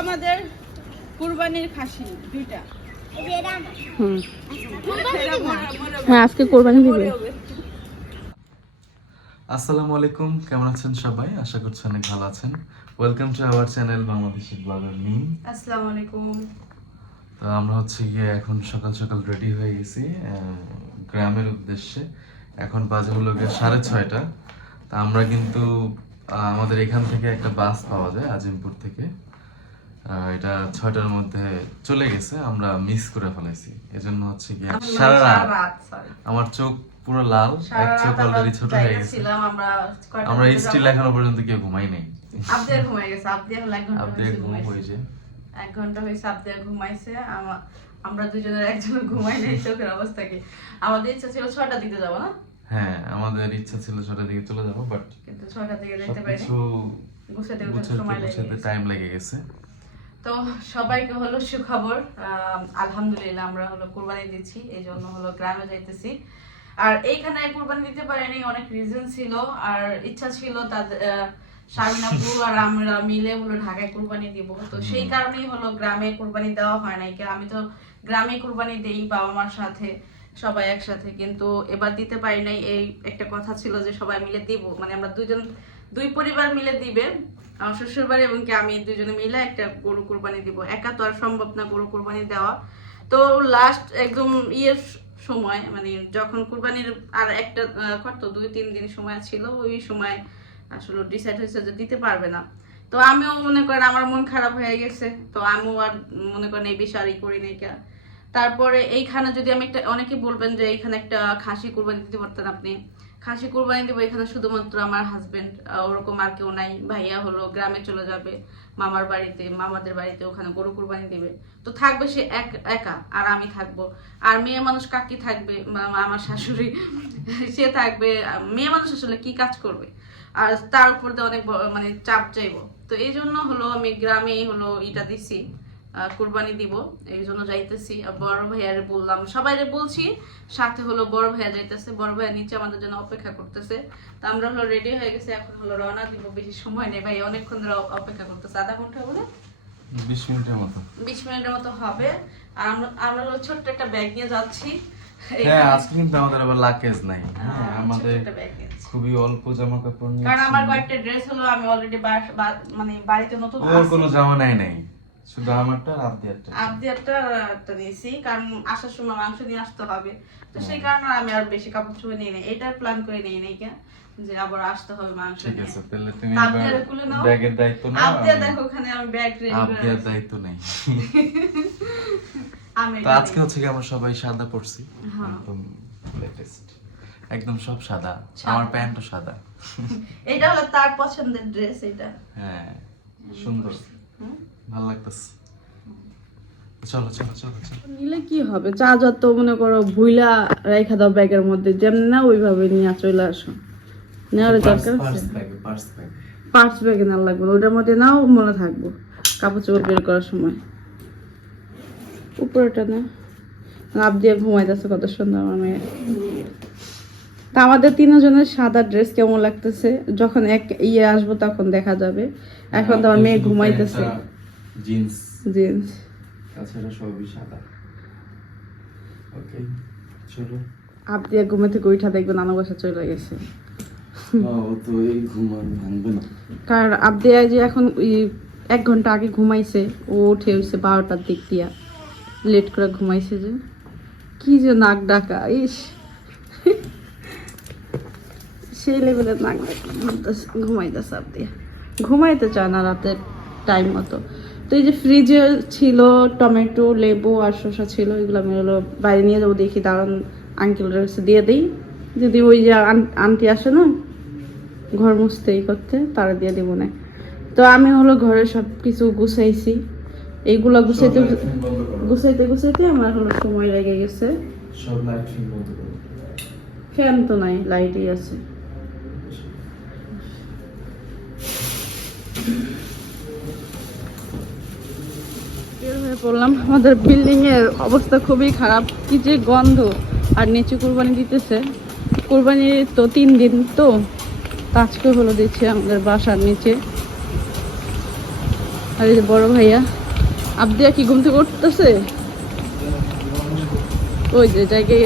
আমাদের কুরবানির খাসি দুইটা। হুম। হ্যাঁ আজকে কোরবানি দিবে। আসসালামু আলাইকুম কেমন আছেন সবাই? আশা করছি অনেক ভালো আছেন। Welcome to our channel Bangladeshi blogger Mim আসসালামু আলাইকুম। তো আমরা হচ্ছে গিয়ে এখন সকাল সকাল রেডি হয়ে গেছি আহ, গ্রামের উদ্দেশ্যে। এখন বাজে হলো গিয়ে সাড়ে ছয়টা। তা আমরা কিন্তু আহ, আমাদের এখান থেকে একটা বাস পাওয়া যায় আজিমপুর থেকে। এটা ছয়টার মধ্যে চলে গেছে আমরা মিস করে ফেলাইছি। এজন্য হচ্ছে গিয়ে সারা রাত আমার চোখ পুরো লাল এক চোখ অলরেডি ছোট হয়ে গেছে। আমরা স্টিল এখনও পর্যন্ত কেউ ঘুমাই নাই। ঘুমাই গেছে এক ঘণ্টা হয়েছে ঘুম হয়েছে। এক ঘণ্টা হয়েছে আবদিয়া ঘুমাইছে। আমরা দুজনের একজন ঘুমাই নাই চোখের অবস্থা কি? আমাদের ইচ্ছা ছিল ছয়টা দিতে যাব না? হ্যাঁ আমাদের ইচ্ছা ছিল ছটার দিকে চলে যাব বাট কিন্তু ছয়টা দিকে যেতে সবকিছু গুছাতে গুছাতে সময় লেগে গেছে। তো সবাইকে হলো সুখবর আলহামদুলিল্লাহ আমরা হলো কুরবানি দিচ্ছি এই জন্য হলো গ্রামে যাইতেছি। আর এইখানে কুরবানি দিতে পারিনি অনেক রিজন ছিল আর ইচ্ছা ছিল তাদের শামিনাপুর আর আমরা মিলে হলো ঢাকায় কুরবানি দিব। তো সেই কারণেই হলো গ্রামে কুরবানি দেওয়া হয় নাই আমি তো গ্রামে কুরবানি দেই বাবা মার সাথে সবাই একসাথে কিন্তু এবার দিতে পারি নাই এই একটা কথা ছিল যে সবাই মিলে দিব মানে আমরা দুজন দুই পরিবার মিলে দিবে, আমার শ্বশুর বাড়ি এবং কি আমি দুজনে মিলে একটা গরু কুরবানি দিব। একা তো আর সম্ভব না গরু কুরবানি দেওয়া। তো লাস্ট একদম ইয়ের সময় মানে যখন কুরবানির আর একটা কত, দুই, তিন দিন সময় ছিল, ওই সময় আসলে ডিসাইড হয়েছে যে দিতে পারবে না। তো আমিও মনে করেন আমার মন খারাপ হয়ে গেছে, তো আমিও আর মনে করেন এই বিষয় আর ই করি নাই কা। তারপরে এইখানে যদি আমি একটা, অনেকে বলবেন যে এইখানে একটা খাসি কুরবানি দিতে পারতেন আপনি। খাসি কুরবানি দেবো এখানে শুধুমাত্র আমার হাজবেন্ড ওরকম আর কেউ নাই। ভাইয়া হলো গ্রামে চলে যাবে, মামার বাড়িতে, মামাদের বাড়িতে ওখানে গরু কুরবানি দিবে। তো থাকবে সে এক, একা, আর আমি থাকব। আর মেয়ে মানুষ কাকি থাকবে আমার শাশুড়ি, সে থাকবে। মেয়ে মানুষ আসলে কি কাজ করবে? আর তার উপর দিয়ে অনেক মানে চাপ চাইব। তো এই জন্য হলো আমি গ্রামেই হলো ইটা দিছি। কুরবানি দিব। এই জন্য যাইতেছি। বড় ভাইয়ারে বললাম সবাইরে বলছি সাথে হলো বড় ভাইয়া যাইতেছে। বড় ভাইয়া নিচে আমাদের জন্য অপেক্ষা করতেছে। তো আমরা হলো রেডি হয়ে গেছে এখন হলো রওনা দিব। বেশি সময় নেই ভাই অনেকক্ষণ ধরে অপেক্ষা করতেছে। আধা ঘণ্টা বলে বিশ মিনিটের মতো। বিশ মিনিটের মতো হবে। আর আমরা আমরা হলো ছোট্ট একটা ব্যাগ নিয়ে যাচ্ছি। হ্যাঁ আজকে কিন্তু আমাদের আবার লাকেজ নাই। হ্যাঁ আমাদের একটা ব্যাগ খুবই অল্প জামা কাপড় নিয়ে কারণ আমার কয়েকটা ড্রেস হলো আমি অলরেডি মানে বাড়িতে নতুন ওর কোনো জামা নাই নাই। শুধু আমারটা আর আপনি একটা একটা একটা নিয়েছি কারণ আসার সময় মাংস নিয়ে আসতে হবে। তো সেই কারণে আমি আর বেশি কাপড় চোপড় নিয়ে নেই। এটা প্ল্যান করে নেই নাই কেন যে আবার আসতে হবে মাংস ঠিক আছে তাহলে তুমি আপনি এবার আর খুলে নাও। ব্যাগের দায়িত্ব নাও আপনি আমি- দেখো ওখানে আমি ব্যাগ রেডি করে আপনি দায়িত্ব নেই। আমি তো আজকে হচ্ছে কি আমরা সবাই সাদা পড়ছি হ্যাঁ। একদম লেটেস্ট একদম সব সাদা। সাদা। আমার প্যান্টও সাদা। এটা হলো তার পছন্দের ড্রেস এটা। হ্যাঁ সুন্দর। হুম? ভালো লাগতেছে। চলো চলো চলো চলো। নিলে কি হবে? চার্জার তো মনে করো ভুইলা রেখা দাও ব্যাগের মধ্যে যেমন না ওইভাবে নিয়ে চলে আসো। নেওয়ার দরকার আছে? পার্স ব্যাগ পার্স ব্যাগে না লাগবে ওটার মধ্যে নাও মনে থাকব। কাপড় চোপড় বের করার সময়। উপরেটা না লাভ দিয়ে ঘুমাইতেছে কত সুন্দর আমার মেয়ে। তা আমাদের তিনজনের সাদা ড্রেস কেমন লাগতেছে? যখন এক ইয়ে আসব তখন দেখা যাবে। এখন তো আমার মেয়ে ঘুমাইতেছে। জিন্স। জিন্স। তাছাড়া সবই সাদা। ওকে চলো। আপ দিয়ে ঘুমে থেকে উঠা দেখবে নানা বসা চলে গেছে। তো এই ঘুম ভাঙবে না। কারণ আবদিয়া যে এখন এক ঘণ্টা আগে ঘুমাইছে ও উঠে হয়েছে বারোটার দিক দিয়া। লেট করে ঘুমাইছে যে। কি যে নাক ডাকা ইস। সেই লেভেলের নাক ডাকা। ঘুমাইতেছে আবদিয়া ঘুমাইতে চায় না রাতের টাইম মতো। তো এই যে ফ্রিজে ছিল টমেটো লেবু আর শসা ছিল এগুলো আমি হলো বাইরে নিয়ে যাব দেখি দাঁড়ান আঙ্কেলের কাছে দিয়ে দিই। যদি ওই যে আন- আন্টি আসে না ঘর মুছতে এই করতে তারা দিয়ে দেবো না তো আমি হলো ঘরে সব কিছু গুছাইছি। এইগুলো গুছাইতে। গুছাইতে গুছাইতে আমার হলো সময় লেগে গেছে। সব লাইট ফ্যান তো নাই লাইটই আছে। পড়লাম। আমাদের বিল্ডিং এর অবস্থা খুবই খারাপ। কি যে গন্ধ। আর নিচে কোরবানি দিতেছে। কোরবানি তো তিন দিন তো। তো আজকে হলো দিচ্ছে আমাদের বাসার নিচে। আর এই যে বড় ভাইয়া। আবদিয়া কি ঘুম থেকে উঠতেছে? ওই যে জায়গায়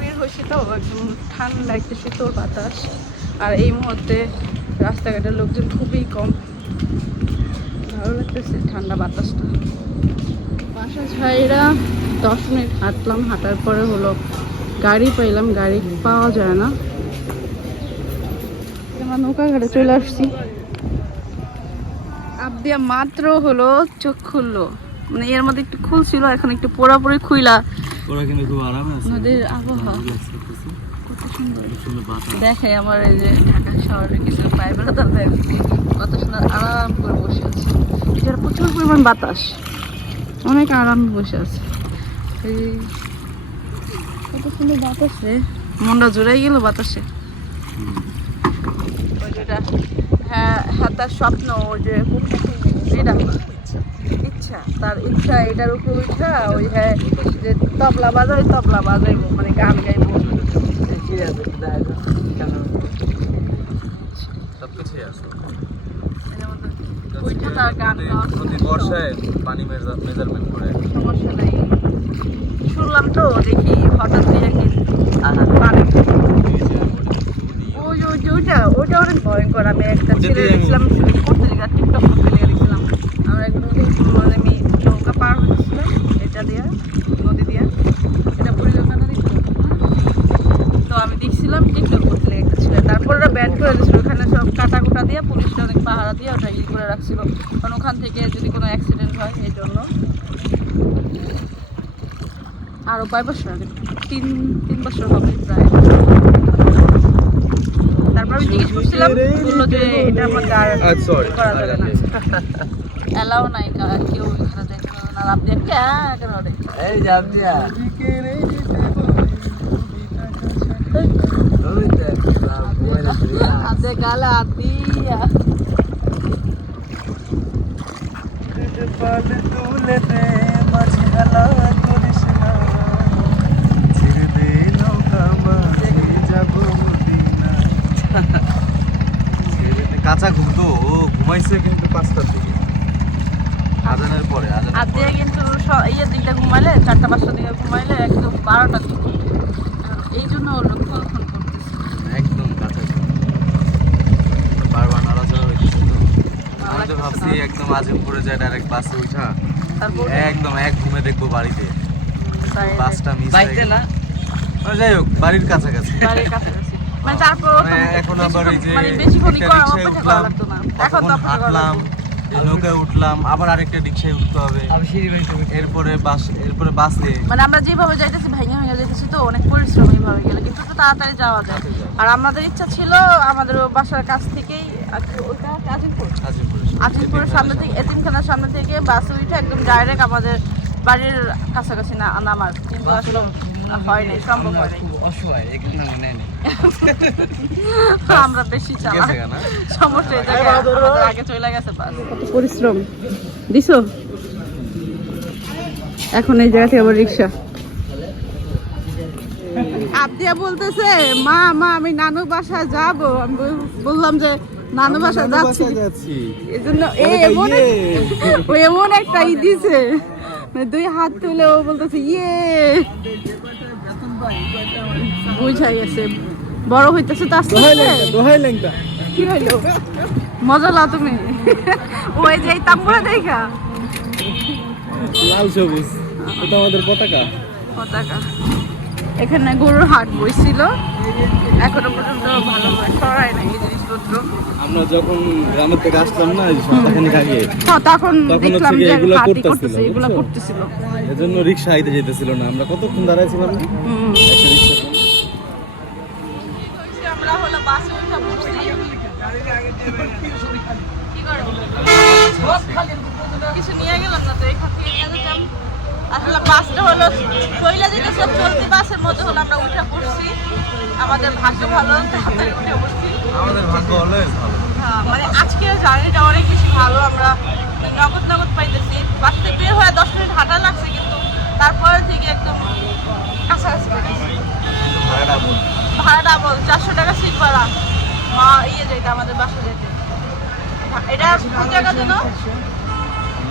বের হয়েছি তো, একদম ঠান্ডা একটা শীতল বাতাস। আর এই মুহূর্তে রাস্তাঘাটের লোকজন খুবই কম। ভালো লাগতেছে ঠান্ডা বাতাসটা। ছাইরা দশ মিনিট হাঁটলাম হাঁটার পরে হলো গাড়ি পাইলাম গাড়ি পাওয়া যায় না। আমরা নৌকা ঘাটে চলে আসছি। আবদিয়া মাত্র হলো চোখ খুললো। মানে এর মধ্যে একটু খুলছিল এখন একটু পোড়াপুরি খুইলা। ওরা কিন্তু খুব আরামে আছে। নদীর আবহাওয়া। কত সুন্দর। আমার এই যে ঢাকা শহরে কিছু পাইবার তাদের কত সুন্দর আরাম করে বসে আছে। এটার প্রচুর পরিমাণ বাতাস। অনেক আরাম বসে আছে। এই কত সুন্দর বাতাস মনটা জোড়াই গেল বাতাসে। হ্যাঁ হ্যাঁ তার স্বপ্ন, ওই যে এটা। ইচ্ছা, তার ইচ্ছা, এটার উপর উঠা, ওই হ্যাঁ যে তবলা বাজাই তবলা বাজাইবো মানে গান গাইবো। সব কিছুই আছে ওইটা তার গান গাওয়া প্রতি বর্ষায় পানি মেজারমেন্ট করে। সমস্যা নাই। শুনলাম তো দেখি হঠাৎ দিয়ে কি পানি ওইটা ওইটা অনেক ভয়ঙ্কর। আমি একটা ছেলে দেখছিলাম করতে টিকটক করতে দেখছিলাম। আমরা এক নদী মানে আমি নৌকা পার হচ্ছিলাম। এটা দিয়ে নদী দিয়ে। এটা নদী তো। তো আমি দেখছিলাম টিকটক করতে লেগে একটা ছেলে তারপর ওরা ব্যান করে দিয়েছিল। ওখানে সব কাটা কুটা দিয়ে পুলিশটা অনেক পাহারা দিয়ে ওটা ই করে রাখছিল। কারণ ওখান থেকে যদি কোনো অ্যাক্সিডেন্ট হয় এই জন্য। আরও কয় বছর আগে? তিন তিন বছর হবে প্রায়। তারপর আমি জিজ্ঞেস করছিলাম বলল যে এটার মধ্যে আর সরি করা যাবে না। এলাও নাই কা- কেউ এখানে যাইতে না আপনি একটা কেন এই যাব দিয়া কাঁচা ঘুম তো ঘুমাইছে কিন্তু পাঁচটার দিকে আজানের পরে আজানের কিন্তু ইয়ের দিকটা ঘুমাইলে, চারটা পাঁচটার দিকে ঘুমাইলে একদম বারোটার দিকে। এই জন্য ওর লক্ষণ করতেছে একদম কাঁচা ঘুম বারবার নড়াচড়া হইতেছে তো আমি তো ভাবছি একদম আজিমপুরে যায় ডাইরেক্ট বাসে উঠা। তারপর? একদম এক ঘুমে দেখব বাড়িতে। বাসটা মিস বাইতে না? যাই হোক বাড়ির কাছাকাছি। বাড়ির কাছাকাছি। মানে তারপর মানে এখন আবার এই যে মানে বেশিক্ষণ করা রিক্সায় অপেক্ষা করা উঠলাম, লাগতো না। এখন তো কতক্ষণ অপেক্ষা করা হাঁটলাম লাগতো। নৌকায় উঠলাম আবার আরেকটা রিক্সায় উঠতে হবে। এরপরে বাস এরপরে বাসে মানে আমরা যেভাবে যাইতেছি ভেঙে ভেঙে যাইতেছি তো অনেক পরিশ্রম এইভাবে গেলে। কিন্তু তো তাড়াতাড়ি যাওয়া যায়। আর আমাদের ইচ্ছা ছিল আমাদের ও বাসার কাছ থেকেই ওটা আজিমপুর আজিমপুরে আজিমপুরের সামনে থেকে এতিমখানার সামনে থেকে বাস উঠে একদম ডাইরেক্ট আমাদের বাড়ির কাছাকাছি না নামার কিন্তু আসলে হয় নাই সম্ভব হয় নাই। আমরা বেশি গেছে চালাই সমস্যা এই জায়গায়। আমাদের আগে চলে গেছে বাস। পরিশ্রম। দিছো? এখন এই জায়গা থেকে আবার রিক্সা। আবদিয়া বলতেছে মা মা আমি নানু বাসা যাব। আমি বললাম যে নানু বাসা যাচ্ছি। যাচ্ছি। এই জন্য এ এমন ও এমন একটা ই দিছে। মানে দুই হাত তুলে ও বলতেছে ইয়ে। গেছে। বড় হইতেছে কি হইল? মজা লা তুমি। ওই যে তাম্বুরা দেখা। লাল সবুজ। এটা আমাদের পতাকা। পতাকা। এখানে গরুর হাট বইছিল। এখনও পর্যন্ত ভালো সরাই নাই। আমরা যখন গ্রামের থেকে আসলাম না এই সপ্তাহখানিক আগে তখন তখন দেখলাম যে এগুলো করতেছিল, এগুলো করতেছিল। এজন্য রিক্সা আইতে যেতেছিল না। আমরা কতক্ষণ দাঁড়াইছিলাম একটা রিক্সা আমরা হলো বাসে উঠা পড়ছি কিছু নিয়ে গেলাম না তো এখান থেকে নিয়ে যেতাম আসলে বাসটা হলো কইলা যেতেছে চলতি বাসের মধ্যে হলো আমরা উঠে পড়ছি। আমাদের ভাগ্য ভালো তাড়াতাড়ি উঠে পড়ছি। আমাদের ভাগ্য অলওয়েজ ভালো। হ্যাঁ, মানে আজকের জার্নিটা অনেক বেশি ভালো আমরা নগদ নগদ পাইতেছি। বাস থেকে বের হয়ে দশ মিনিট হাঁটা লাগছে কিন্তু তারপরে থেকে একদম কাছাকাছি ভাড়াটা বল। চারশো টাকা সিট ভাড়া। মা ইয়ে যেতে আমাদের বাসা যেতে এটা কোন জায়গা যেন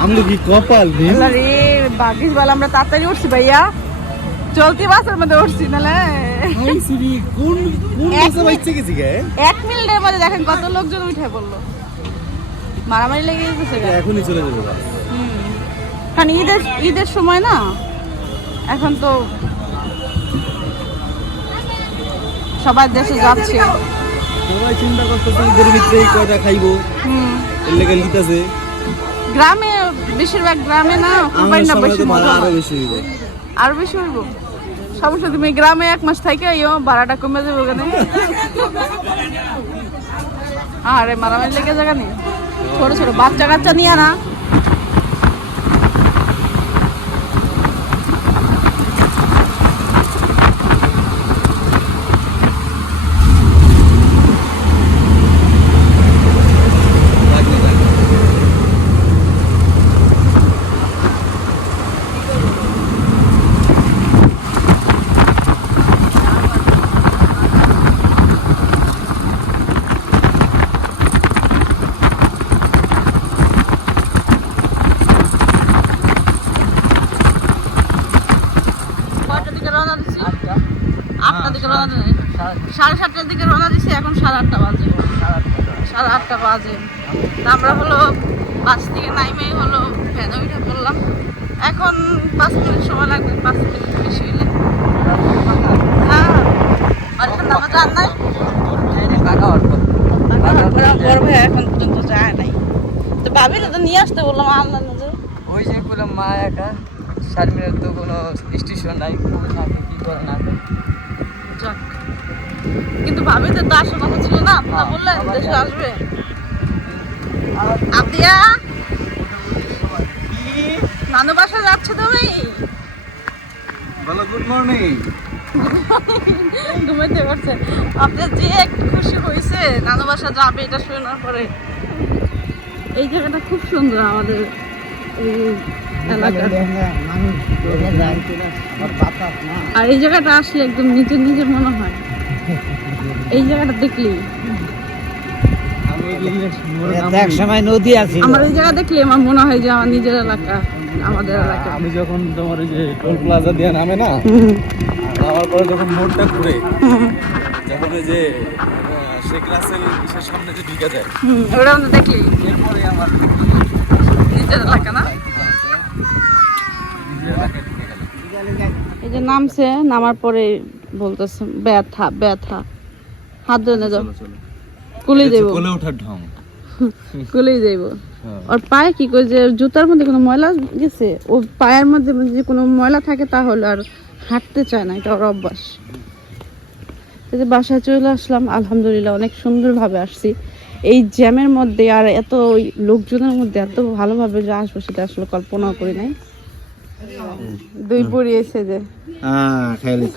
কি কপাল আরে বাগিস বল আমরা তাড়াতাড়ি উঠছি ভাইয়া। চলতি বাসের মধ্যে উঠছি নালে কোন কোন বাসে বাইচে গেছি গে? এক মিনিটের মধ্যে দেখেন কত লোকজন উঠে মারামারি লেগে গেছে। এখনই চলে যাবে হুম। কারণ ঈদের ঈদের সময় না এখন তো সবাই দেশে যাচ্ছে। সবাই চিন্তা করতেছে ঈদের ভিতরে কয়টা খাইবো হুম। এর লেগে লিতাছে। গ্রামে বেশিরভাগ গ্রামে না কোরবানি না বেশি মজা। বেশি হইব। আরও বেশি হইব? সমস্যা তুমি গ্রামে এক মাস থেকে ইও ভাড়াটা কমে যাবে ওখানে আরে মারামারি লেগে জায়গা নেই ছোট ছোট বাচ্চা কাচ্চা নিয়ে না কয়টার দিকে রওনা দিচ্ছি আটটার দিকে রওনা দিচ্ছি সাড়ে সাতটার দিকে রওনা দিচ্ছি এখন সাড়ে আটটা বাজে সাড়ে আটটা বাজে তা আমরা হলো বাস থেকে নাইমেই হলো ভ্যানে উঠে পড়লাম এখন পাঁচ মিনিট সময় লাগবে পাঁচ মিনিট বেশি হইলে। হ্যাঁ যান নাই। বড় ভাই এখন পর্যন্ত যায় নাই। তো ভাবিলে তো নিয়ে আসতে বললাম আল্লাহ নজর ওই যে বললাম মা একা। শারমিনের তো কোনো স্টেশন নাই কোন থাকে কি করে না যাক। কিন্তু ভাবি তো তো আসার কথা ছিল না আপনারা বললেন দেশে আসবে। আদিয়া নানু বাসা যাচ্ছে তুমি বলো গুড মর্নিং ঘুমাইতে পারছে। আপনি যে একটু খুশি হয়েছে নানু বাসা যাবে এটা শোনার পরে। এই জায়গাটা খুব সুন্দর আমাদের আর এই জায়গাটা আসলে একদম নিজের নিজের মনে হয়। এই জায়গাটা দেখলি এক সময় নদী আছে। আমার এই জায়গা দেখলে আমার মনে হয় যে আমার নিজের এলাকা আমাদের এলাকা। আমি যখন তোমার ওই যে টোল প্লাজা দিয়ে নামে না নামার পরে যখন মোড়টা ঘুরে যখন ওই যে শেখ রাসেল সামনে যে ঢুকে যায় ওটা আমাদের দেখলি এরপরে আমার নিজের এলাকা না? এই যে নামছে নামার পরে বলতেছে ব্যথা ব্যথা। হাত ধরে যাও। কুলি দেব কোলে ওঠার ঢং। কুলি দেব হ্যাঁ। ওর পায়ে কি করে যে জুতার মধ্যে কোনো ময়লা গেছে? ও পায়ের মধ্যে যদি কোনো ময়লা থাকে তাহলে আর হাঁটতে চায় না এটা ওর অভ্যাস। এই যে বাসায় চলে আসলাম আলহামদুলিল্লাহ অনেক সুন্দরভাবে আসছি। এই জ্যামের মধ্যে আর এত ওই লোকজনের মধ্যে এত ভালোভাবে যে আসব সেটা আসলে কল্পনাও করি নাই। দুই পড়ি এসে যে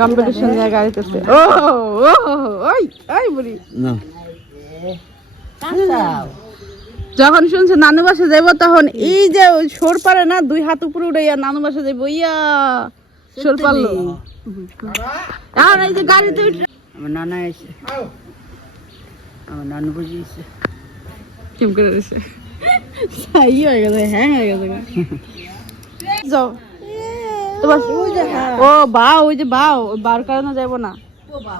কম্পিটিশন নিয়ে গাড়িতেছে ও ও ওই ওই বুড়ি। না। যখন শুনছে নানু বাসা যাইব তখন এই যে সোর পারে না দুই হাত উপরে উঠে ইয়া নানু বাসা যাইব ইয়া সোর পারল। আর এই যে গাড়িতে আমার নানা এসে আমার নানু বুঝিয়েছে কেম করে দিছে ই হয়ে গেছে হ্যাং হয়ে গেছে। যাও। ও বা ওই যে বা ওই বার কারণে যাইব না।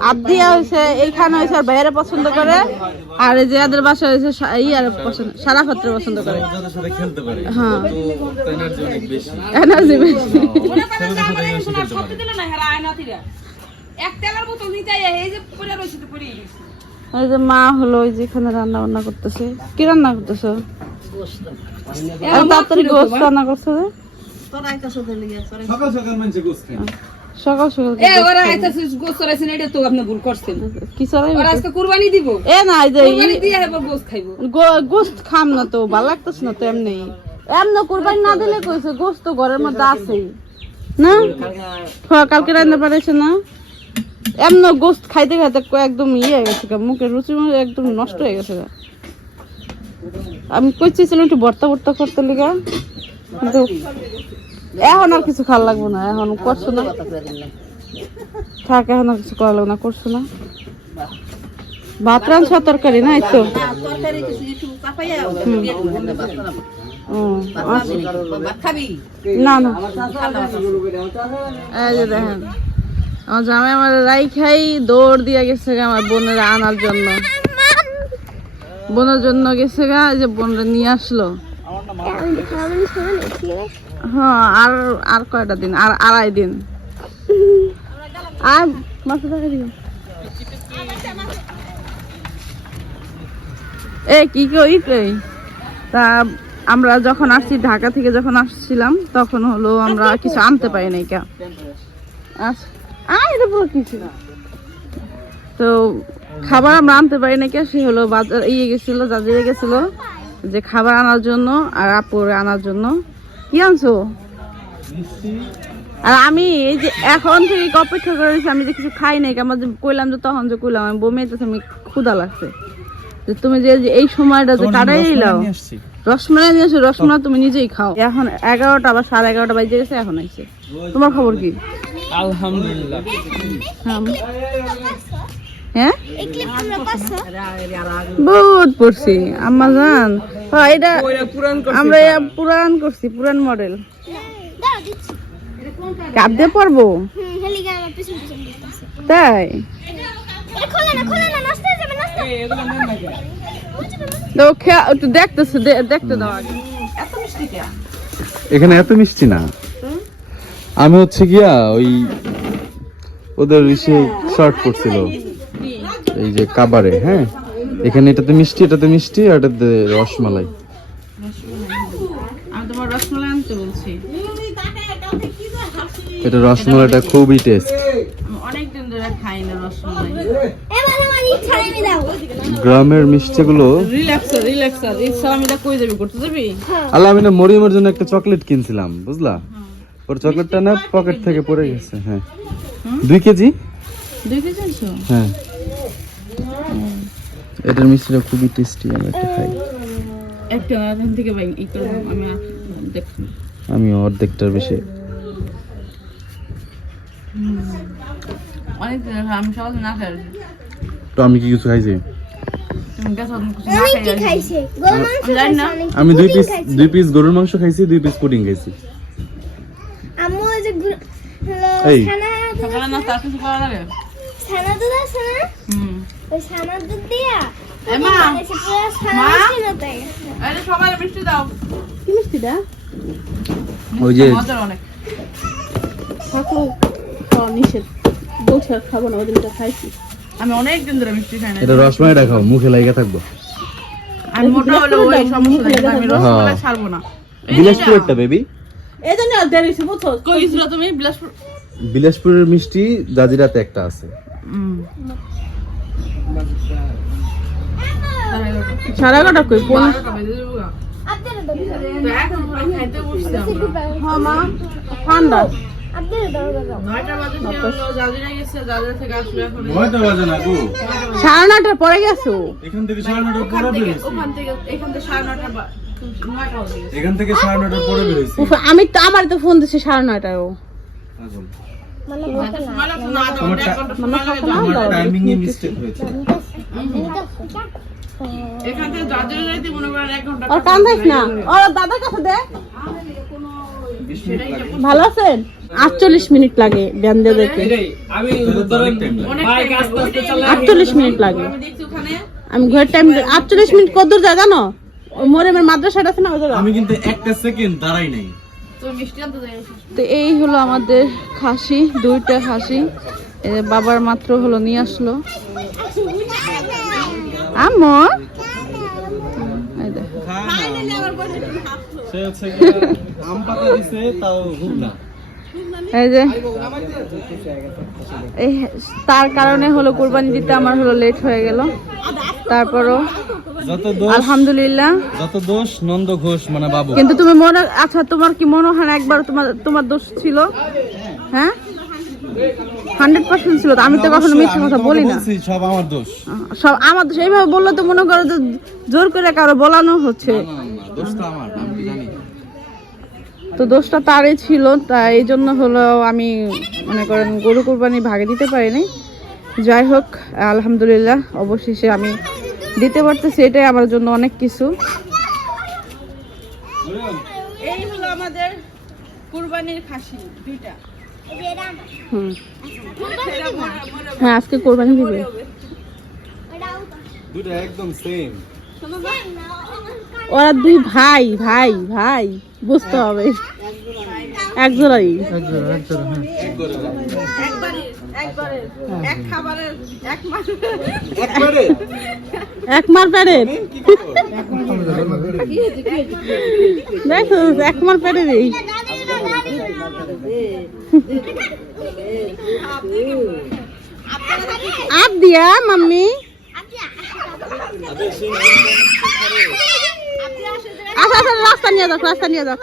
আদিয়া হয়েছে এইখানে হয়েছে আর বাইরে পছন্দ করে আর এই যে এদের বাসা হয়েছে ই আর পছন্দ সারা ক্ষেত্রে পছন্দ করে। হ্যাঁ। এনার্জি অনেক বেশি। ওই যে মা হলো ওই যেখানে রান্না বান্না করতেছে। কি রান্না করতেছো? তাড়াতাড়ি গোস্ত রান্না করছ যে? সকাল সকাল মানুষে গোস খায় সকাল সকাল এ ওরা আইতা গোস করাইছেন এটা তো আপনি ভুল করছেন। কি চড়াই ওরা আজকে কুরবানি দিব। এ না এই যে কুরবানি দিয়ে এবার গোস খাইবো। গো- গোস্ত খাম না তো ভালো লাগতেছে না তো এমনি। এমন কুরবানি না দিলে কইছে গোস্ত ঘরের মধ্যে আছে না? হ্যাঁ কালকে রান্না পারেছে না? এমন গোস্ত খাইতে খাইতে একদম ইয়ে হয়ে গেছে মুখের রুচি একদম নষ্ট হয়ে গেছে। আমি কইছিলাম একটু ভর্তা ভর্তা করতে লিগা। কিন্তু এখন আর কিছু খাওয়া লাগবে না, এখন করছ না। থাক, এখন আর কিছু করা লাগবে না, করছ না। ভাত রাঁধছ, তরকারি না এই। না না এই যে আমার রাই খাই, দৌড় দিয়ে গেছে আমার বোনের আনার জন্য। বোনের জন্য গেছে গা যে বোনরা নিয়ে আসলো। হ্যাঁ আর আর কয়টা দিন? আর আড়াই দিন। আর মাসে টাকা দিও। এ কি কই কই তা আমরা যখন আসছি ঢাকা থেকে যখন আসছিলাম তখন হলো আমরা কিছু আনতে পারি নাই কে? আচ্ছা এটা পুরো কিছু তো খাবার আমরা আনতে পারি না কে? সে হলো বাজার ইয়ে গেছিল জাজিরে গেছিল যে খাবার আনার জন্য আর আপুর আনার জন্য। কি আনছো? আর আমি এই যে এখন থেকে অপেক্ষা করে রয়েছি, আমি যে কিছু খাই নাই আমার যে কইলাম যে তখন যে কইলাম আমি বমি হইতেছে, আমি ক্ষুধা লাগছে। যে তুমি যে এই সময়টা যে কাটাই দিলাও। রসমালাই নিয়ে আসো রসমালাই তুমি নিজেই খাও। এখন এগারোটা বা সাড়ে এগারোটা বাজে গেছে এখন আইছে। তোমার খবর কি? আলহামদুলিল্লাহ। হ্যাঁ। হ্যাঁ বহুত পড়ছি। আম্মা জান হ্যাঁ, এটা পুরান আমরা পুরান করছি পুরান মডেল। কাপ দিয়ে পড়ব তাই? তো খে- একটু দেখতেছে দে- দেখতে দাও এখানে এত মিষ্টি না। আমি হচ্ছে গিয়া ওই ওদের ইসে শর্ট করছিল এই যে কাবারে হ্যাঁ? এখানে এটাতে মিষ্টি এটাতে মিষ্টি আর এটাতে রসমালাই। আমি তোমার রসমালাই আনতে বলছি। এটা রসমালাইটা খুবই টেস্ট আমি অনেকদিন ধরে খাই না রসমালাই। গ্রামের মিষ্টিগুলো রিল্যাক্সার রিল্যাক্সার আমি এটা কই যাবি করতে যাবি? আল্লাহ আমি না মরিয়মের জন্য একটা চকলেট কিনছিলাম বুঝলা? ওর চকলেটটা না পকেট থেকে পড়ে গেছে হ্যাঁ। দুই কেজি? দুই কেজি হ্যাঁ। এটার মিষ্টিটা খুবই টেস্টি আমি একটা খাই। একটা এখান থেকে ভাই করব আমি আমি অর্ধেকটার বেশি। অনেক আমি সকালে না খাই তো আমি কি কিছু খাইছি? তুমি গেছো তুমি কিছু না আমি দুই পিস দুই পিস গরুর মাংস খাইছি দুই পিস পুডিং খাইছি। আম্মু ওই যে গু- হলো এই। সকালে না তার কিছু লাগে ছানা দুধ আছে না? হুম। ওই ছানা দুধ দিয়া? এ মা এসে পুরো ছানা মা? মিষ্টি হতে গেছে। মিষ্টি দাও ওই যে অনেক। নিষেধ। বলছি খাব না ওদিনটা খাইছি। আমি অনেক দিন ধরে মিষ্টি খাই না। এটা রসমালাই খাও মুখে লাগিয়ে থাকব। আমি মোটা হলে ওই সমস্যা নাই আমি রসমালাই ছাড়বো না। বিলাসপুরেরটা বেবি। এই জন্য দেরি বুঝছ? তুমি? বিলাসপুর বিলাসপুরের মিষ্টি জাজিরাতে একটা আছে। সাড়ে এগারোটা কই পনেরো হ্যাঁ ঠান্ডা। সাড়ে নটার পরে গেছো? এখান থেকে সাড়ে নটার পরে এখান থেকে সাড়ে হয়ে নটার পরে আমি তো আমার তো ফোন দিছি সাড়ে নয়টায়ও ভালো আছেন? আটচল্লিশ মিনিট লাগে যেতে আটচল্লিশ মিনিট লাগে। আমি ঘরের টাইম আটচল্লিশ মিনিট কত দূর যায় জানো? মোরেমের মাদ্রাসাটা আছে না আমি কিন্তু একটা সেকেন্ড দাঁড়াই নাই। তো এই হলো আমাদের খাসি দুইটা খাসি। বাবার মাত্র হলো নিয়ে আসলো। দেখো। সে হচ্ছে আম পাতা দিছে তাও না এই যে এই তার কারণে হলো কোরবানি দিতে আমার হলো লেট হয়ে গেল। তারপরও যত আলহামদুলিল্লাহ। যত দোষ নন্দ ঘোষ মানে বাবু। কিন্তু তুমি মনে আচ্ছা তোমার কি মনে হয় একবার তোমার তোমার দোষ ছিল? হ্যাঁ? হান্ড্রেড পার্সেন্ট ছিল আমি তো কখনো মিথ্যা কথা তোমাকে বলি না। সব আমার দোষ। সব আমার দোষ। এইভাবে বললে তো মনে করো যে জোর করে কারও বলানো হচ্ছে। দোষ তো আমার। তো দোষটা তারই ছিল তা এই জন্য হলো আমি মনে করেন গরু কোরবানি ভাগে দিতে পারিনি। যাই হোক আলহামদুলিল্লাহ অবশেষে আমি দিতে পারতেছি এটাই আমার জন্য অনেক কিছু। এই হলো আমাদের কুরবানির খাসি দুইটা। হুম। হ্যাঁ আজকে কোরবানি দিবে। দুটো একদম সেম ওরা দুই ভাই ভাই ভাই। বুঝতে হবে। এক জোড়াই এক মার প্যারের দেখো, এক মার প্যারেরই আপ দিয়া, মাম্মি। আচ্ছা আচ্ছা রাস্তা নিয়ে যাও রাস্তা নিয়ে যাও।